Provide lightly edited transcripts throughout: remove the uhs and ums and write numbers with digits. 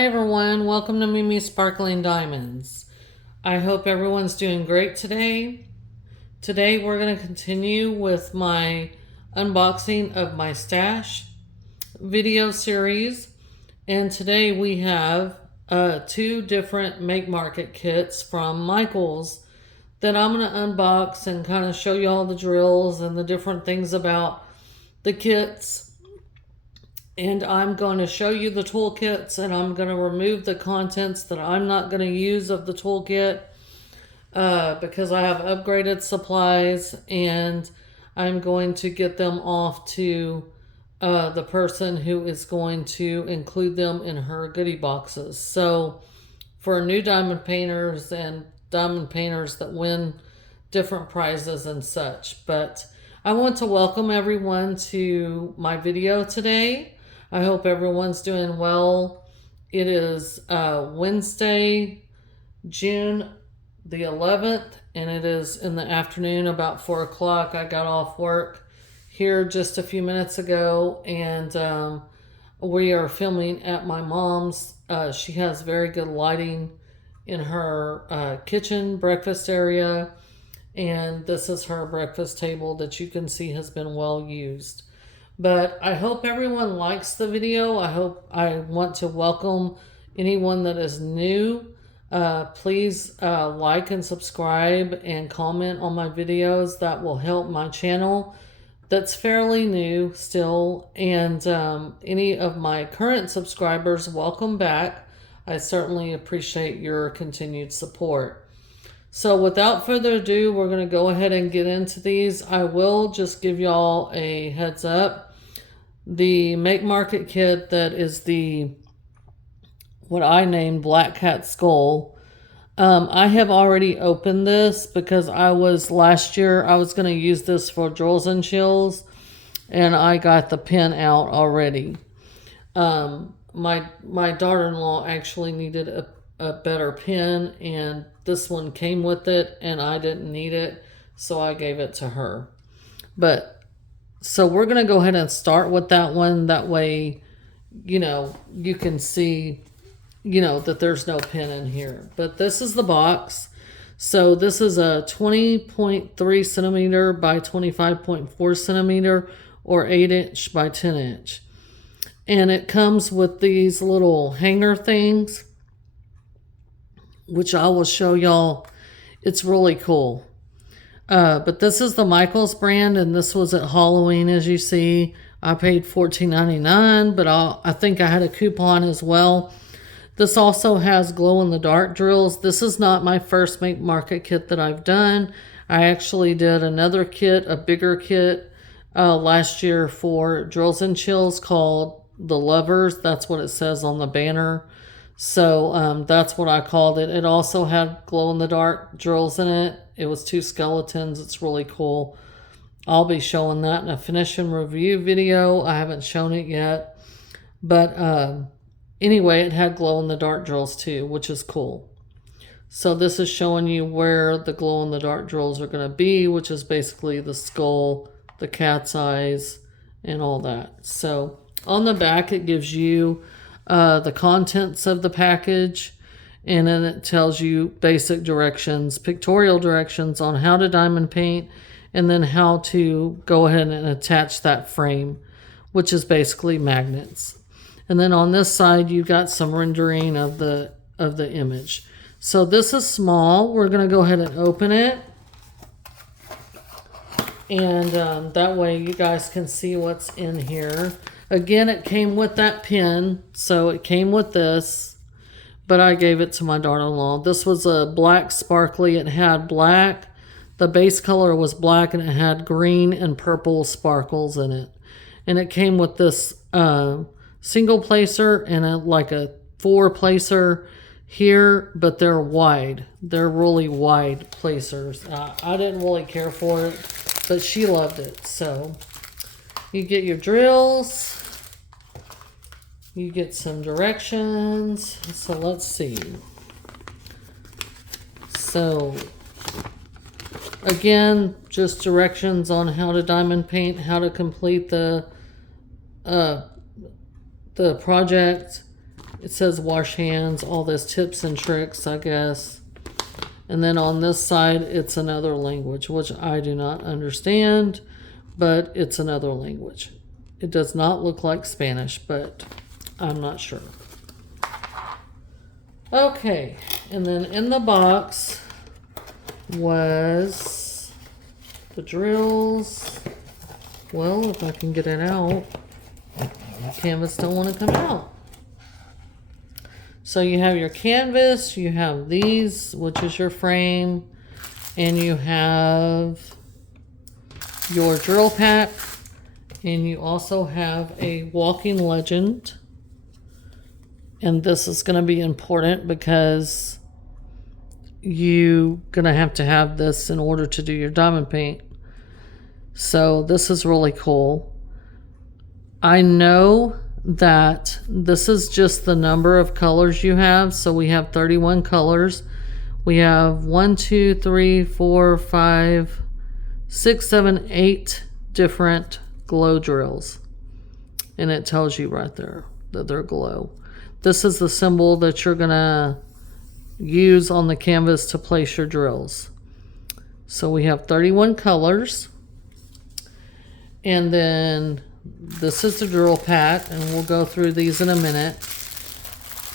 Hi everyone, welcome to Mimi Sparkling Diamonds. I hope everyone's doing great today. Today we're going to continue with my unboxing of my stash video series. And today we have two different Make Market kits from Michaels that I'm going to unbox and kind of show you all the drills and the different things about the kits. And I'm going to show you the toolkits, and I'm going to remove the contents that I'm not going to use of the toolkit because I have upgraded supplies, and I'm going to get them off to the person who is going to include them in her goodie boxes. So for new diamond painters and diamond painters that win different prizes and such. But I want to welcome everyone to my video today. I hope everyone's doing well. It is Wednesday, June the 11th, and it is in the afternoon, about 4 o'clock. I got off work here just a few minutes ago, and we are filming at my mom's. She has very good lighting in her kitchen breakfast area, and this is her breakfast table that you can see has been well used. But I hope everyone likes the video. I want to welcome anyone that is new. Please like and subscribe and comment on my videos. That will help my channel that's fairly new still. And any of my current subscribers, welcome back. I certainly appreciate your continued support. So without further ado, we're going to go ahead and get into these. I will just give y'all a heads up. The Make Market kit that is what I named Black Cat Skull. I have already opened this because last year I was going to use this for drills and chills, and I got the pin out already. My daughter-in-law actually needed a better pin, and this one came with it, and I didn't need it, so I gave it to her. So we're going to go ahead and start with that one. That way, you can see, that there's no pin in here. But this is the box. So this is a 20.3 centimeter by 25.4 centimeter or 8 inch by 10 inch. And it comes with these little hanger things, which I will show y'all. It's really cool. But this is the Michaels brand, and this was at Halloween, as you see. I paid $14.99, but I think I had a coupon as well. This also has glow-in-the-dark drills. This is not my first Make Market kit that I've done. I actually did another kit, a bigger kit, last year for drills and chills called the Lovers. That's what it says on the banner. So that's what I called it. It also had glow-in-the-dark drills in it. It was 2 skeletons. It's really cool. I'll be showing that in a finish and review video. I haven't shown it yet. But anyway, it had glow-in-the-dark drills too, which is cool. So this is showing you where the glow-in-the-dark drills are going to be, which is basically the skull, the cat's eyes, and all that. So on the back, it gives you the contents of the package, and then it tells you basic directions, pictorial directions on how to diamond paint, and then how to go ahead and attach that frame, which is basically magnets. And then on this side, you got some rendering of the image. So this is small. We're going to go ahead and open it, and that way you guys can see what's in here. Again, it came with that pin, so it came with this, but I gave it to my daughter-in-law. This was a black sparkly. It had black. The base color was black, and it had green and purple sparkles in it. And it came with this single placer and like a 4-placer here, but they're wide. They're really wide placers. I didn't really care for it, but she loved it. So you get your drills. You get some directions. So let's see. So again, just directions on how to diamond paint, how to complete the project, it says wash hands, all this tips and tricks, I guess. And then on this side, it's another language, which I do not understand, but it's another language. It does not look like Spanish, but I'm not sure. Okay, and then in the box was the drills. Well, if I can get it out, canvas don't want to come out. So you have your canvas, you have these, which is your frame, and you have your drill pack, and you also have a walking legend. And this is going to be important because you're going to have this in order to do your diamond paint. So this is really cool. I know that this is just the number of colors you have. So we have 31 colors. We have 1, 2, 3, 4, 5, 6, 7, 8 different glow drills. And it tells you right there that they're glow. This is the symbol that you're going to use on the canvas to place your drills. So we have 31 colors. And then this is the drill pack, and we'll go through these in a minute.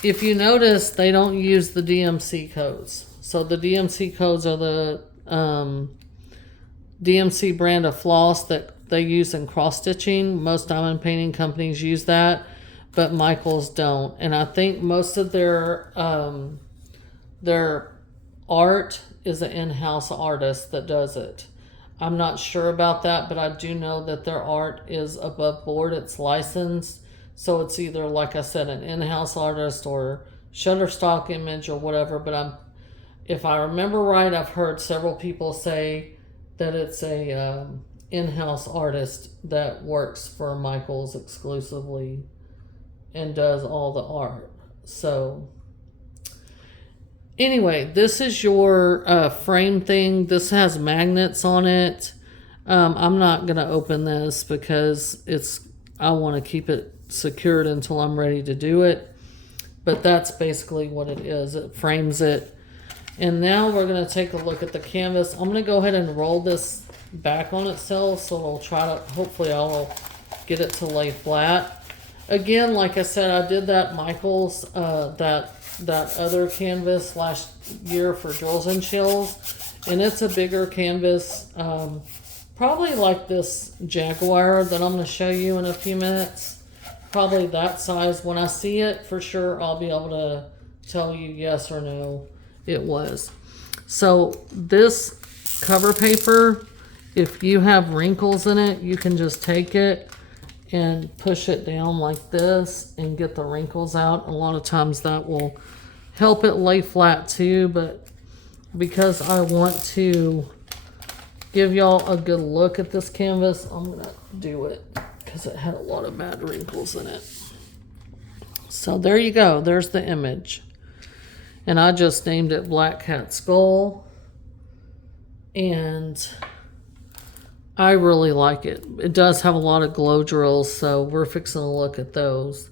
If you notice, they don't use the DMC codes. So the DMC codes are the DMC brand of floss that they use in cross stitching. Most diamond painting companies use that, but Michaels don't. And I think most of their art is an in-house artist that does it. I'm not sure about that, but I do know that their art is above board. It's licensed. So it's either, like I said, an in-house artist or Shutterstock image or whatever. But if I remember right, I've heard several people say that it's a in-house artist that works for Michaels exclusively and does all the art. So anyway, this is your frame thing. This has magnets on it. I'm not going to open this because I want to keep it secured until I'm ready to do it. But that's basically what it is. It frames it. And now we're going to take a look at the canvas. I'm going to go ahead and roll this back on itself. So we'll try to, hopefully I'll get it to lay flat. Again, like I said, I did that Michaels, that other canvas last year for Drills and Chills, and it's a bigger canvas, probably like this Jaguar that I'm going to show you in a few minutes. Probably that size. When I see it, for sure I'll be able to tell you yes or no it was. So this cover paper, if you have wrinkles in it, you can just take it and push it down like this and get the wrinkles out. A lot of times that will help it lay flat too, but because I want to give y'all a good look at this canvas, I'm gonna do it because it had a lot of bad wrinkles in it. So there you go, there's the image. And I just named it Black Cat Skull, and I really like it. It does have a lot of glow drills, so we're fixing to look at those.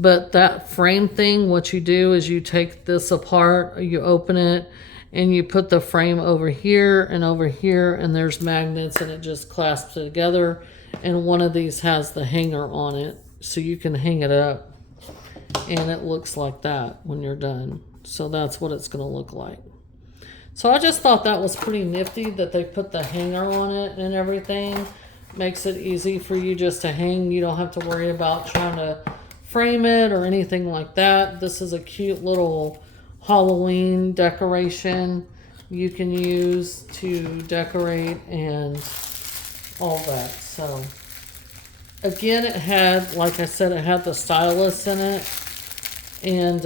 But that frame thing, what you do is you take this apart, you open it, and you put the frame over here, and there's magnets, and it just clasps it together. And one of these has the hanger on it, so you can hang it up, and it looks like that when you're done. So that's what it's going to look like. So I just thought that was pretty nifty that they put the hanger on it and everything. Makes it easy for you just to hang. You don't have to worry about trying to frame it or anything like that. This is a cute little Halloween decoration you can use to decorate and all that. So again, it had, like I said, it had the stylus in it. And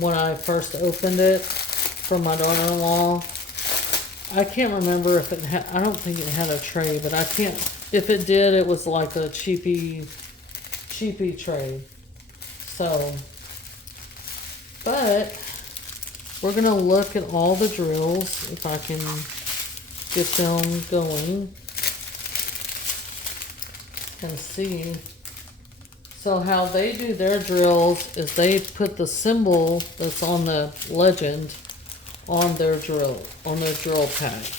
when I first opened it for my daughter-in-law, I can't remember if it had, I don't think it had a tray, but I can't, if it did, it was like a cheapy tray. So, but we're going to look at all the drills, if I can get them going and see. So how they do their drills is they put the symbol that's on the legend on their drill packs.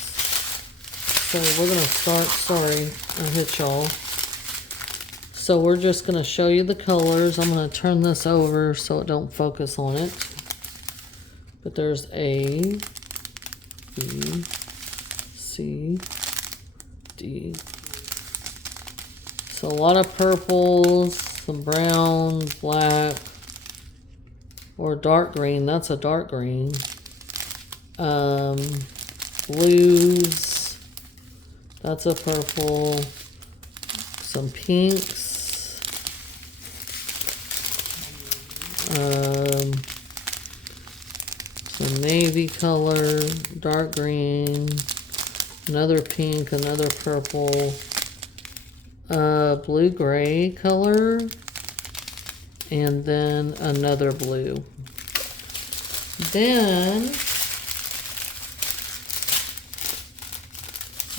So we're gonna start, sorry, I hit y'all. So we're just gonna show you the colors. I'm gonna turn this over so it don't focus on it. But there's A, B, C, D. So a lot of purples, some brown, black, or dark green. That's a dark green. Blues. That's a purple. Some pinks. Some navy color, dark green, another pink, another purple. Blue gray color, and then another blue. Then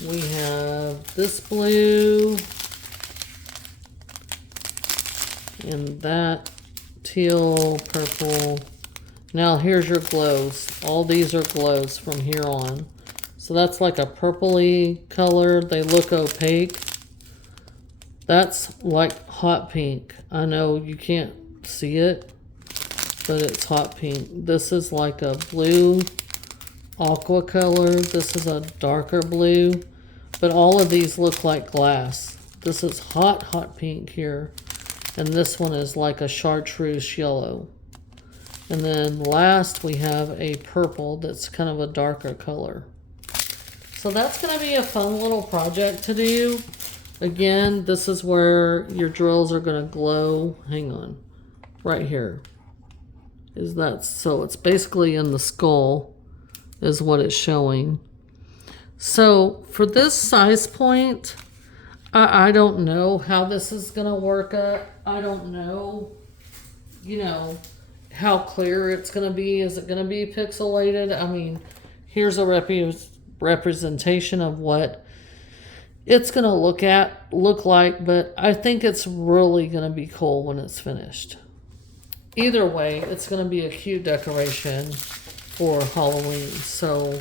we have this blue and that teal, purple. Now here's your glows. All these are glows from here on. So that's like a purpley color. They look opaque. That's like hot pink. I know you can't see it, but it's hot pink. This is like a blue aqua color. This is a darker blue, but all of these look like glass. This is hot pink here, and this one is like a chartreuse yellow. And then last we have a purple that's kind of a darker color. So that's going to be a fun little project to do. Again, this is where your drills are going to glow. Hang on. Right here. Is that, so it's basically in the skull is what it's showing. So for this size point, I don't know how this is going to work out. I don't know, you know, how clear it's going to be. Is it going to be pixelated? I mean, here's a representation of what it's going to look like, but I think it's really going to be cool when it's finished. Either way, it's going to be a cute decoration for Halloween, so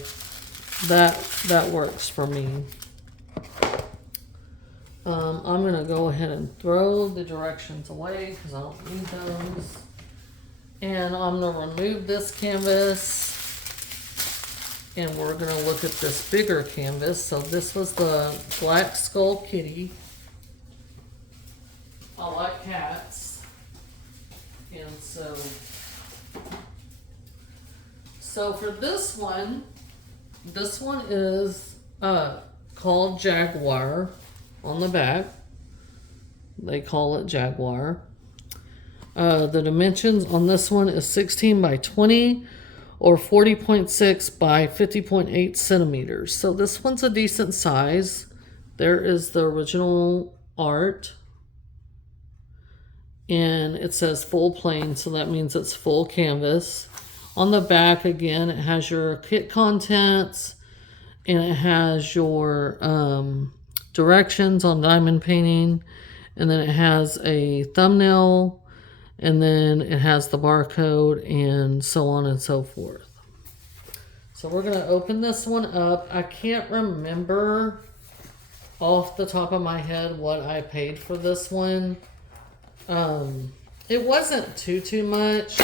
that works for me. I'm going to go ahead and throw the directions away because I don't need those. And I'm going to remove this canvas. And we're going to look at this bigger canvas. So this was the Black Skull Kitty. I like cats. And so for this one is called Jaguar on the back. They call it Jaguar. The dimensions on this one is 16 by 20 or 40.6 by 50.8 centimeters. So this one's a decent size. There is the original art. And it says full plane, so that means it's full canvas. On the back, again, it has your kit contents, and it has your directions on diamond painting, and then it has a thumbnail, and then it has the barcode, and so on and so forth. So we're going to open this one up. I can't remember off the top of my head what I paid for this one. It wasn't too much,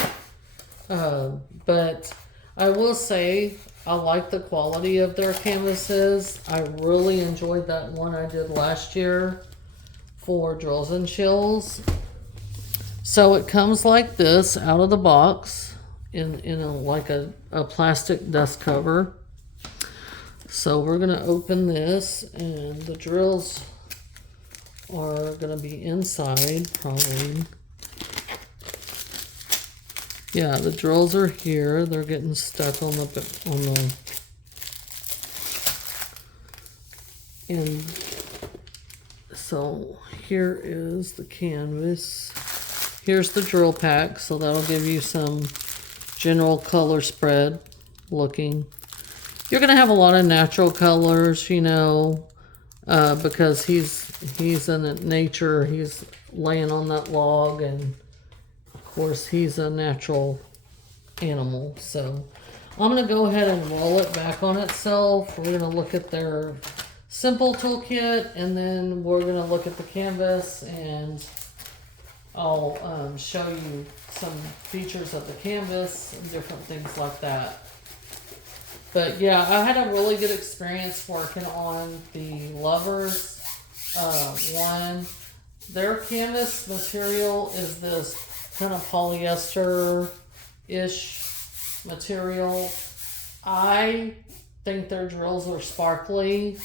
but I will say I like the quality of their canvases. I really enjoyed that one I did last year for Drills and Chills. So it comes like this out of the box in like a plastic dust cover. So we're going to open this, and the drills are going to be inside probably. Yeah, the drills are here. They're getting stuck on the and so here is the canvas. Here's the drill pack, so that'll give you some general color spread looking. You're going to have a lot of natural colors, you know. because he's in nature. He's laying on that log, and of course he's a natural animal. So I'm going to go ahead and roll it back on itself. We're going to look at their simple toolkit, and then we're going to look at the canvas, and I'll show you some features of the canvas and different things like that. But yeah, I had a really good experience working on the Lovers one. Their canvas material is this kind of polyester-ish material. I think their drills are sparkly.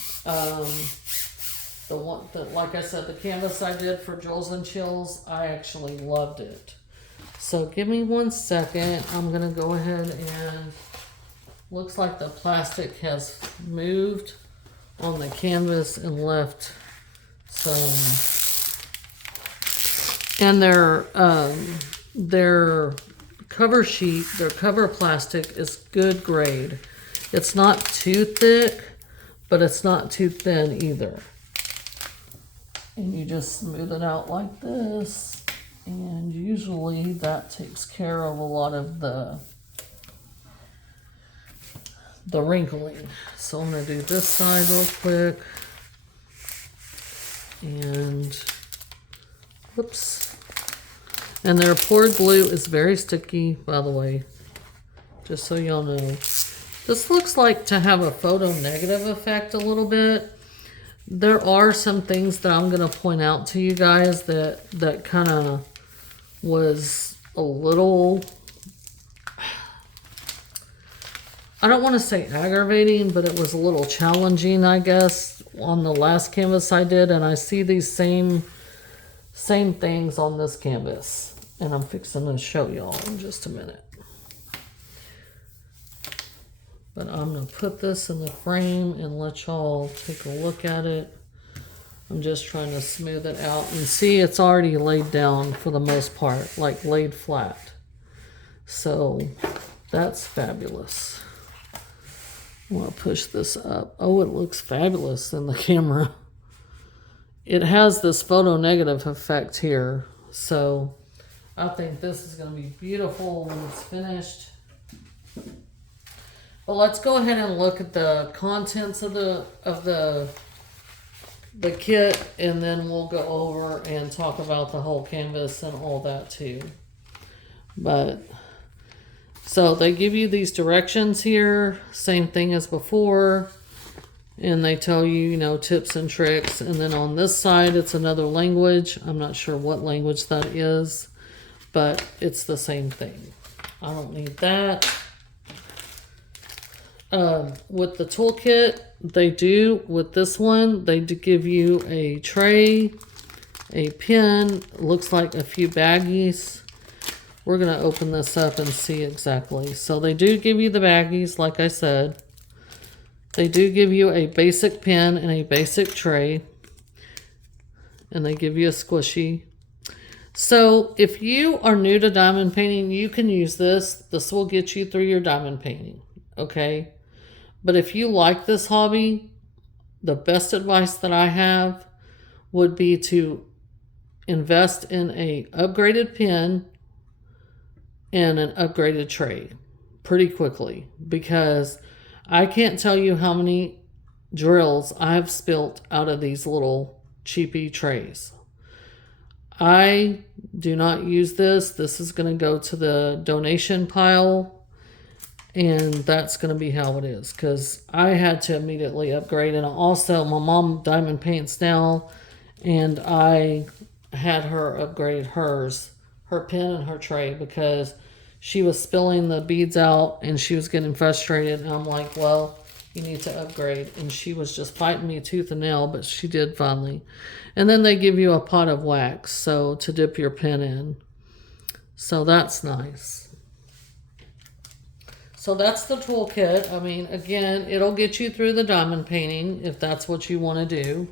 The one that, like I said, the canvas I did for Drills and Chills, I actually loved it. So give me 1 second. I'm gonna go ahead and looks like the plastic has moved on the canvas and left some. And their cover sheet, their cover plastic is good grade. It's not too thick, but it's not too thin either. And you just smooth it out like this, and usually that takes care of a lot of the wrinkling. So I'm going to do this side real quick, and whoops. And their poured glue is very sticky, by the way, just so y'all know. This looks like to have a photo negative effect a little bit. There are some things that I'm going to point out to you guys that kind of was a little, I don't want to say aggravating, but it was a little challenging, I guess, on the last canvas I did. And I see these same things on this canvas. And I'm fixing to show y'all in just a minute. But I'm going to put this in the frame and let y'all take a look at it. I'm just trying to smooth it out. And see, it's already laid down for the most part, like laid flat. So that's fabulous. I'm going to push this up. Oh, it looks fabulous in the camera. It has this photo negative effect here. So I think this is going to be beautiful when it's finished. But let's go ahead and look at the contents of the kit, and then we'll go over and talk about the whole canvas and all that too. But so they give you these directions here, same thing as before, and they tell you, you know, tips and tricks. And then on this side, it's another language. I'm not sure what language that is, but it's the same thing. I don't need that. With the toolkit, they do, with this one, they do give you a tray, a pen, looks like a few baggies. We're going to open this up and see exactly. So they do give you the baggies, like I said. They do give you a basic pen and a basic tray. And they give you a squishy. So if you are new to diamond painting, you can use this. This will get you through your diamond painting, okay? But if you like this hobby, the best advice that I have would be to invest in a upgraded pen and an upgraded tray pretty quickly, because I can't tell you how many drills I've spilt out of these little cheapy trays. I do not use this. This is going to go to the donation pile. And that's going to be how it is, because I had to immediately upgrade. And also, my mom diamond paints now, and I had her upgrade hers, her pen and her tray, because she was spilling the beads out and she was getting frustrated. And I'm like, well, you need to upgrade. And she was just fighting me tooth and nail, but she did finally. And then they give you a pot of wax, so to dip your pen in. So that's nice. So that's the toolkit. I mean, again, it'll get you through the diamond painting if that's what you want to do.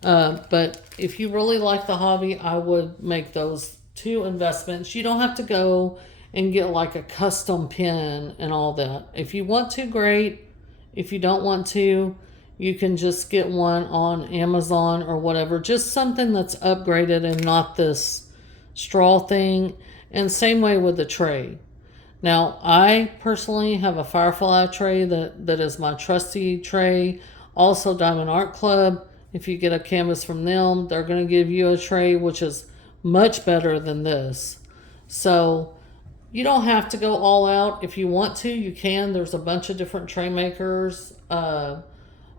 But if you really like the hobby, I would make those two investments. You don't have to go and get like a custom pen and all that. If you want to, great. If you don't want to, you can just get one on Amazon or whatever. Just something that's upgraded and not this straw thing. And same way with the tray. Now, I personally have a Firefly tray that is my trusty tray. Also, Diamond Art Club, if you get a canvas from them, they're going to give you a tray which is much better than this. So, you don't have to go all out. If you want to, you can. There's a bunch of different tray makers.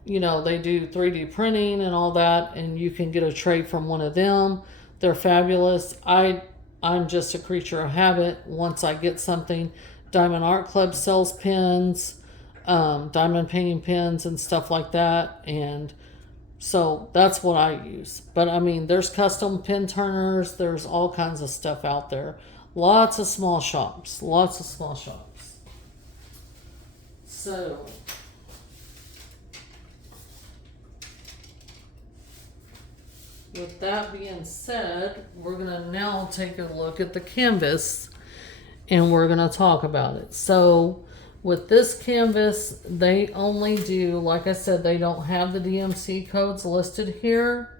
You know, they do 3D printing and all that, and you can get a tray from one of them. They're fabulous. I'm just a creature of habit. Once I get something, Diamond Art Club sells pins, diamond painting pins and stuff like that. And so that's what I use. But I mean, there's custom pin turners. There's all kinds of stuff out there. Lots of small shops. Lots of small shops. So with that being said, we're going to now take a look at the canvas and we're going to talk about it. So with this canvas, they only do, like I said, they don't have the DMC codes listed here.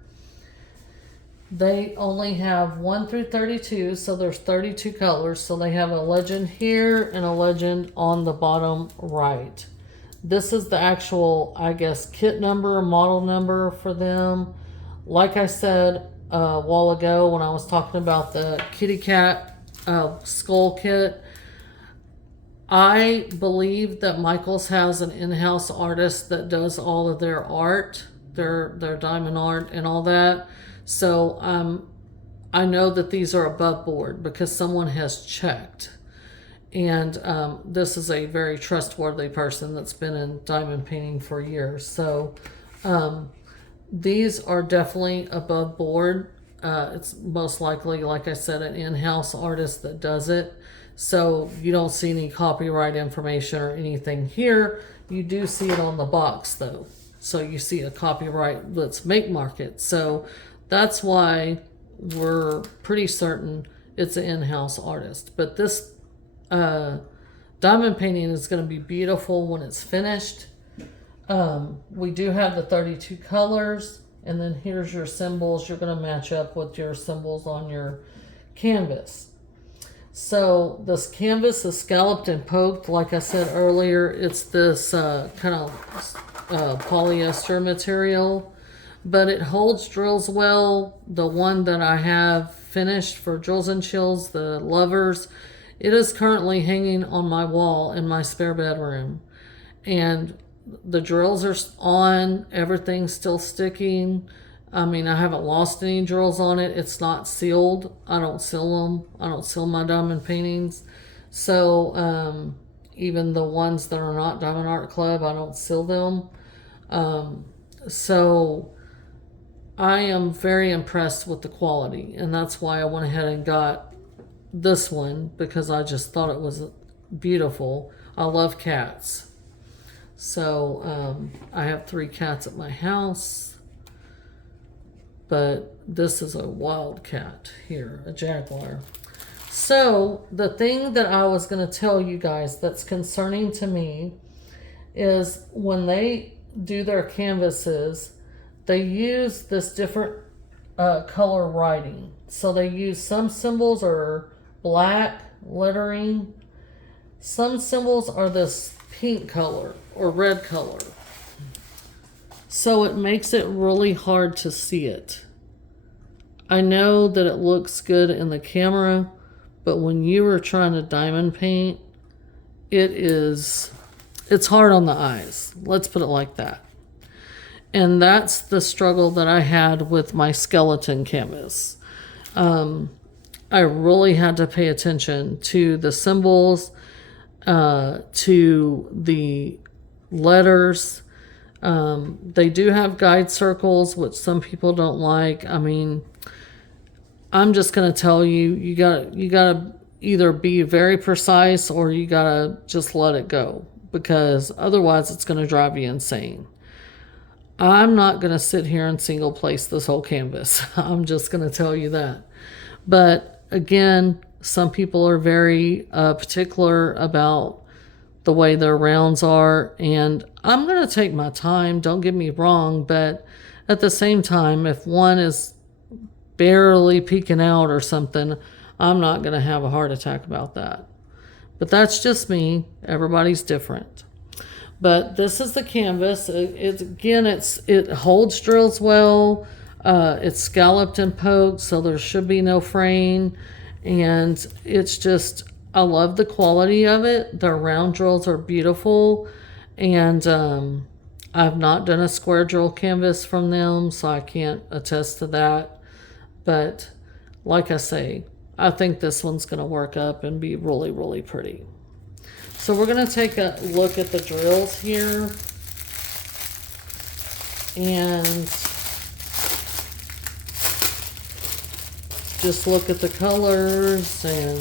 They only have 1 through 32, so there's 32 colors. So they have a legend here and a legend on the bottom right. This is the actual, I guess, kit number or model number for them. Like I said a while ago when I was talking about the kitty cat skull kit, I believe that Michaels has an in-house artist that does all of their art, their diamond art and all that. So I know that these are above board because someone has checked. And this is a very trustworthy person that's been in diamond painting for years. So these are definitely above board. It's most likely, like I said, an in-house artist that does it. So you don't see any copyright information or anything here. You do see it on the box though. So you see a copyright that's make market. So that's why we're pretty certain it's an in-house artist. But this diamond painting is going to be beautiful when it's finished. We do have the 32 colors, and then here's your symbols. You're going to match up with your symbols on your canvas. So this canvas is scalloped and poked. Like I said earlier, it's this kind of polyester material, but it holds drills well. The one that I have finished for Drills and Chills, the Lovers, it is currently hanging on my wall in my spare bedroom. And the drills are on, everything's still sticking. I mean, I haven't lost any drills on it. It's not sealed. I don't seal them. I don't seal my diamond paintings. So even the ones that are not Diamond Art Club, I don't seal them. So I am very impressed with the quality. And that's why I went ahead and got this one, because I just thought it was beautiful. I love cats. So I have 3 cats at my house. But this is a wild cat here, a jaguar. So the thing that I was going to tell you guys that's concerning to me is when they do their canvases, they use this different color writing. So they use some symbols are black lettering. Some symbols are this pink color or red color. So it makes it really hard to see it. I know that it looks good in the camera, but when you are trying to diamond paint, it's hard on the eyes. Let's put it like that. And that's the struggle that I had with my skeleton canvas. I really had to pay attention to the symbols, to the letters. They do have guide circles, which some people don't like. I mean, I'm just going to tell you, you gotta either be very precise or you gotta just let it go, because otherwise it's going to drive you insane. I'm not going to sit here and single place this whole canvas. I'm just going to tell you that. But again, some people are very particular about the way their rounds are, and I'm going to take my time, don't get me wrong, but at the same time, if one is barely peeking out or something, I'm not going to have a heart attack about that. But that's just me. Everybody's different. But this is the canvas. It holds drills well. It's scalloped and poked, so there should be no fraying. And it's just, I love the quality of it. The round drills are beautiful. And I've not done a square drill canvas from them, so I can't attest to that. But like I say, I think this one's going to work up and be really, really pretty. So we're going to take a look at the drills here. And just look at the colors and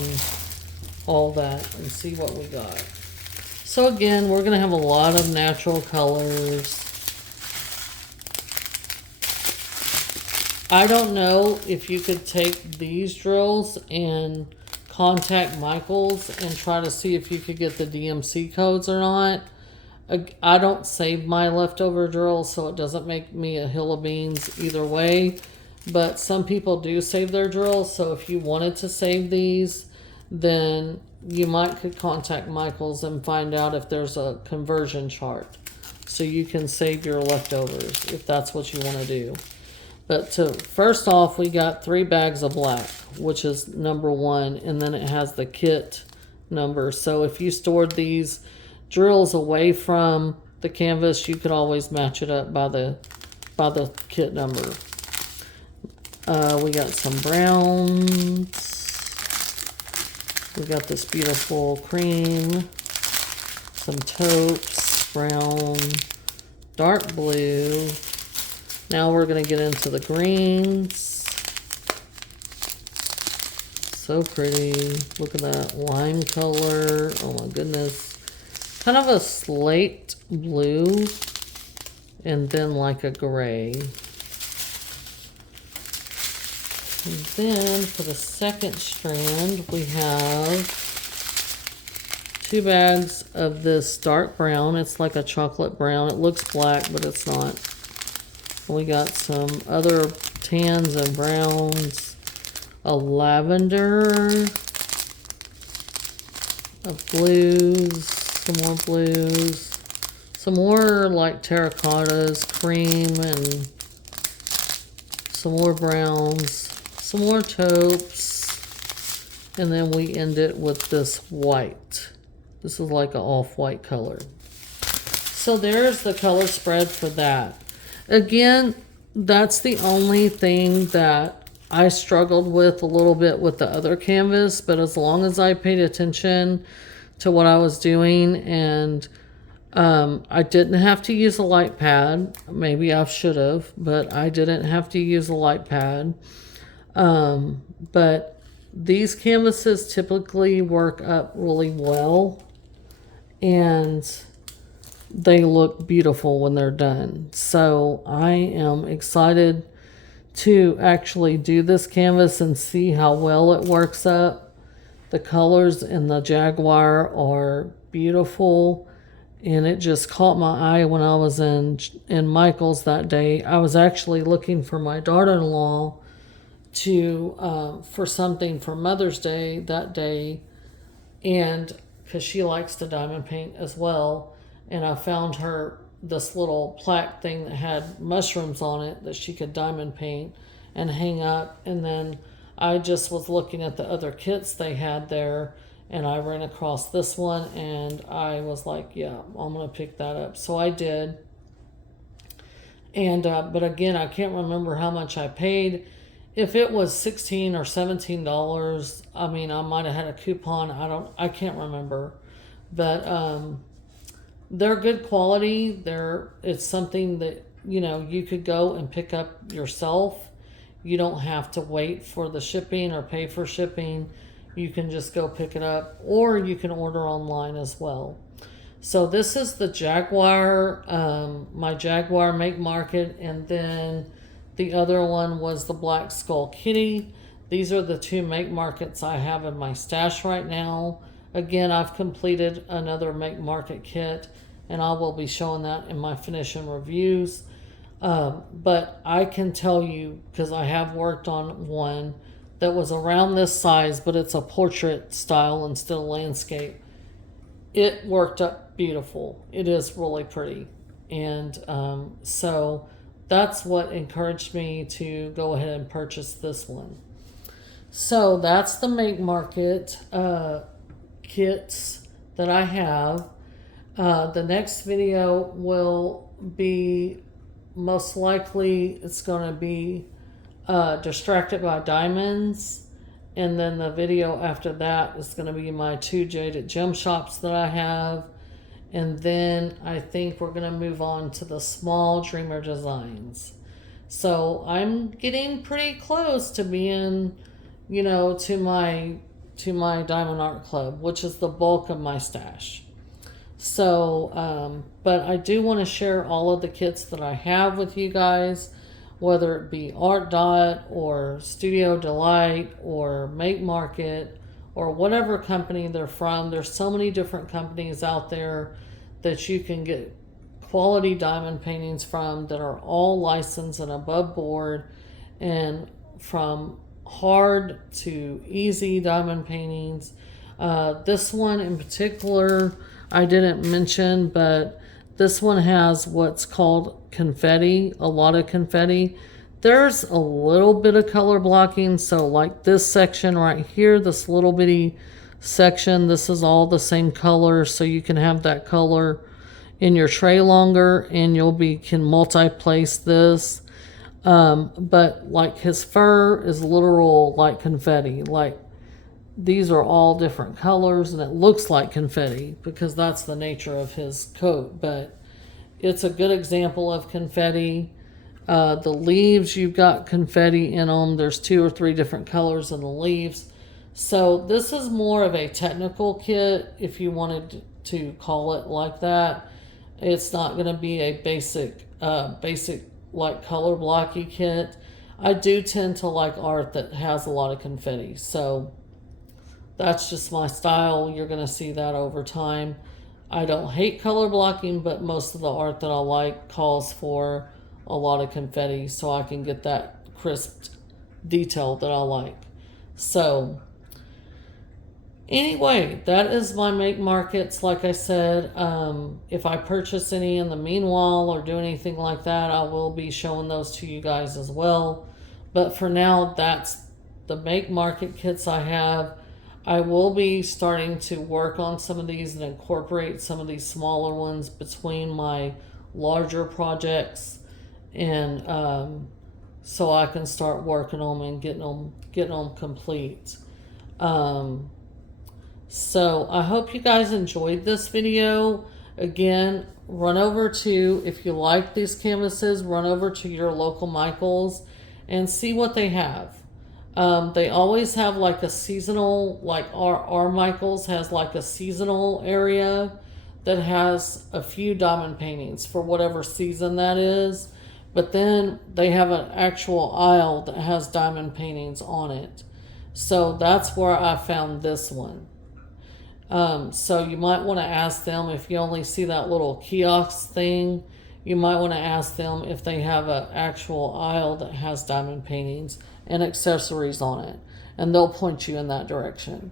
all that and see what we got. So again, we're going to have a lot of natural colors. I don't know if you could take these drills and contact Michaels and try to see if you could get the DMC codes or not. I don't save my leftover drills, so it doesn't make me a hill of beans either way. But some people do save their drills, so if you wanted to save these, then you could contact Michaels and find out if there's a conversion chart, so you can save your leftovers if that's what you want to do. But first off, we got 3 bags of black, which is number 1, and then it has the kit number. So if you stored these drills away from the canvas, you could always match it up by the kit number. We got some browns. We got this beautiful cream, some taupes, brown, dark blue. Now we're going to get into the greens. So pretty. Look at that lime color. Oh my goodness. Kind of a slate blue and then like a gray. And then for the second strand, we have 2 bags of this dark brown. It's like a chocolate brown. It looks black, but it's not. We got some other tans and browns, a lavender, of blues, some more like terracottas, cream, and some more browns, some more taupes, and then we end it with this white. This is like an off-white color. So there's the color spread for that. Again, that's the only thing that I struggled with a little bit with the other canvas, but as long as I paid attention to what I was doing, and I didn't have to use a light pad. Maybe I should have, but I didn't have to use a light pad. But these canvases typically work up really well, and they look beautiful when they're done. So I am excited to actually do this canvas and see how well it works up. The colors in the Jaguar are beautiful, and it just caught my eye when I was in Michael's that day. I was actually looking for my daughter-in-law for something for Mother's Day that day, and because she likes to diamond paint as well. And I found her this little plaque thing that had mushrooms on it that she could diamond paint and hang up. And then I just was looking at the other kits they had there, and I ran across this one, and I was like, yeah, I'm going to pick that up. So I did. And but again, I can't remember how much I paid. If it was $16 or $17, I mean, I might have had a coupon. I can't remember. But they're good quality. It's something that, you could go and pick up yourself. You don't have to wait for the shipping or pay for shipping. You can just go pick it up, or you can order online as well. So this is the Jaguar, my Jaguar Make Market, and then the other one was the Black Skull Kitty. These are the 2 Make Markets I have in my stash right now. Again, I've completed another Make Market kit, and I will be showing that in my finishing reviews. But I can tell you, because I have worked on one that was around this size, but it's a portrait style instead of landscape. It worked up beautiful. It is really pretty. And so that's what encouraged me to go ahead and purchase this one. So that's the Make Market kits that I have. The next video will be, most likely it's going to be Distracted by Diamonds, and then the video after that is going to be my 2 Jaded Gem Shops that I have, and then I think we're going to move on to the Small Dreamer Designs. So I'm getting pretty close to being, you know, to my Diamond Art Club, which is the bulk of my stash. So, but I do want to share all of the kits that I have with you guys, whether it be Art Dot or Studio Delight or Make Market or whatever company they're from. There's so many different companies out there that you can get quality diamond paintings from that are all licensed and above board, and from hard to easy diamond paintings. This one in particular I didn't mention, but this one has what's called confetti, a lot of confetti. There's a little bit of color blocking, so like this section right here, this little bitty section, this is all the same color, so you can have that color in your tray longer, and can multi-place this. But like his fur is literal like confetti, like these are all different colors, and it looks like confetti because that's the nature of his coat, but it's a good example of confetti. The leaves, you've got confetti in them. There's 2 or 3 different colors in the leaves. So this is more of a technical kit, if you wanted to call it like that. It's not going to be a basic like color blocky kit. I do tend to like art that has a lot of confetti, so that's just my style. You're going to see that over time. I don't hate color blocking, but most of the art that I like calls for a lot of confetti, so I can get that crisp detail that I like. So anyway, that is my Make Markets. Like I said, if I purchase any in the meanwhile or do anything like that, I will be showing those to you guys as well. But for now, that's the Make Market kits I have. I will be starting to work on some of these and incorporate some of these smaller ones between my larger projects, and so I can start working on them and getting them complete. So I hope you guys enjoyed this video. Again, if you like these canvases, run over to your local Michaels and see what they have. They always have like a seasonal, like our Michaels has like a seasonal area that has a few diamond paintings for whatever season that is. But then they have an actual aisle that has diamond paintings on it. So that's where I found this one. So you might want to ask them, if you only see that little kiosk thing, you might want to ask them if they have an actual aisle that has diamond paintings and accessories on it, and they'll point you in that direction.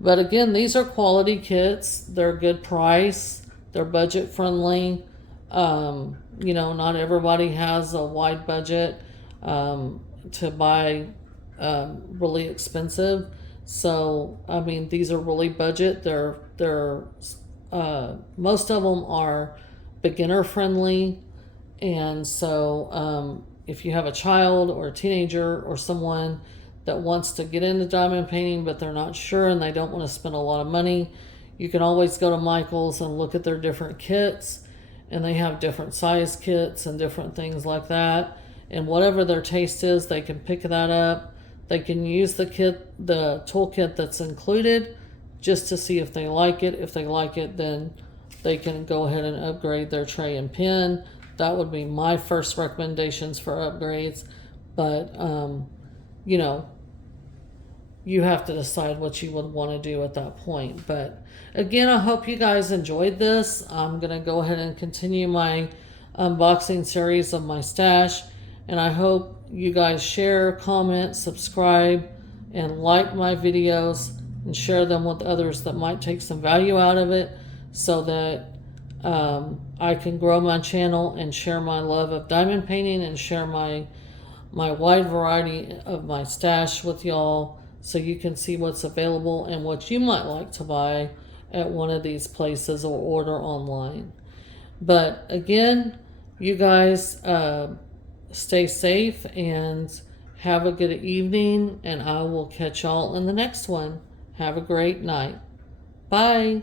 But again, these are quality kits. They're good price. They're budget friendly. You know, not everybody has a wide budget to buy really expensive. So I mean, these are really budget. They're most of them are beginner friendly, and so if you have a child or a teenager or someone that wants to get into diamond painting but they're not sure and they don't want to spend a lot of money, you can always go to Michael's and look at their different kits, and they have different size kits and different things like that, and whatever their taste is, they can pick that up. They can use the toolkit that's included just to see if they like it. If they like it, then they can go ahead and upgrade their tray and pen. That would be my first recommendations for upgrades. But, you you have to decide what you would want to do at that point. But again, I hope you guys enjoyed this. I'm going to go ahead and continue my unboxing series of my stash, and I hope you guys share, comment, subscribe, and like my videos, and share them with others that might take some value out of it, so that I can grow my channel and share my love of diamond painting and share my wide variety of my stash with y'all, so you can see what's available and what you might like to buy at one of these places or order online. But again, you guys stay safe and have a good evening, and I will catch y'all in the next one. Have a great night. Bye.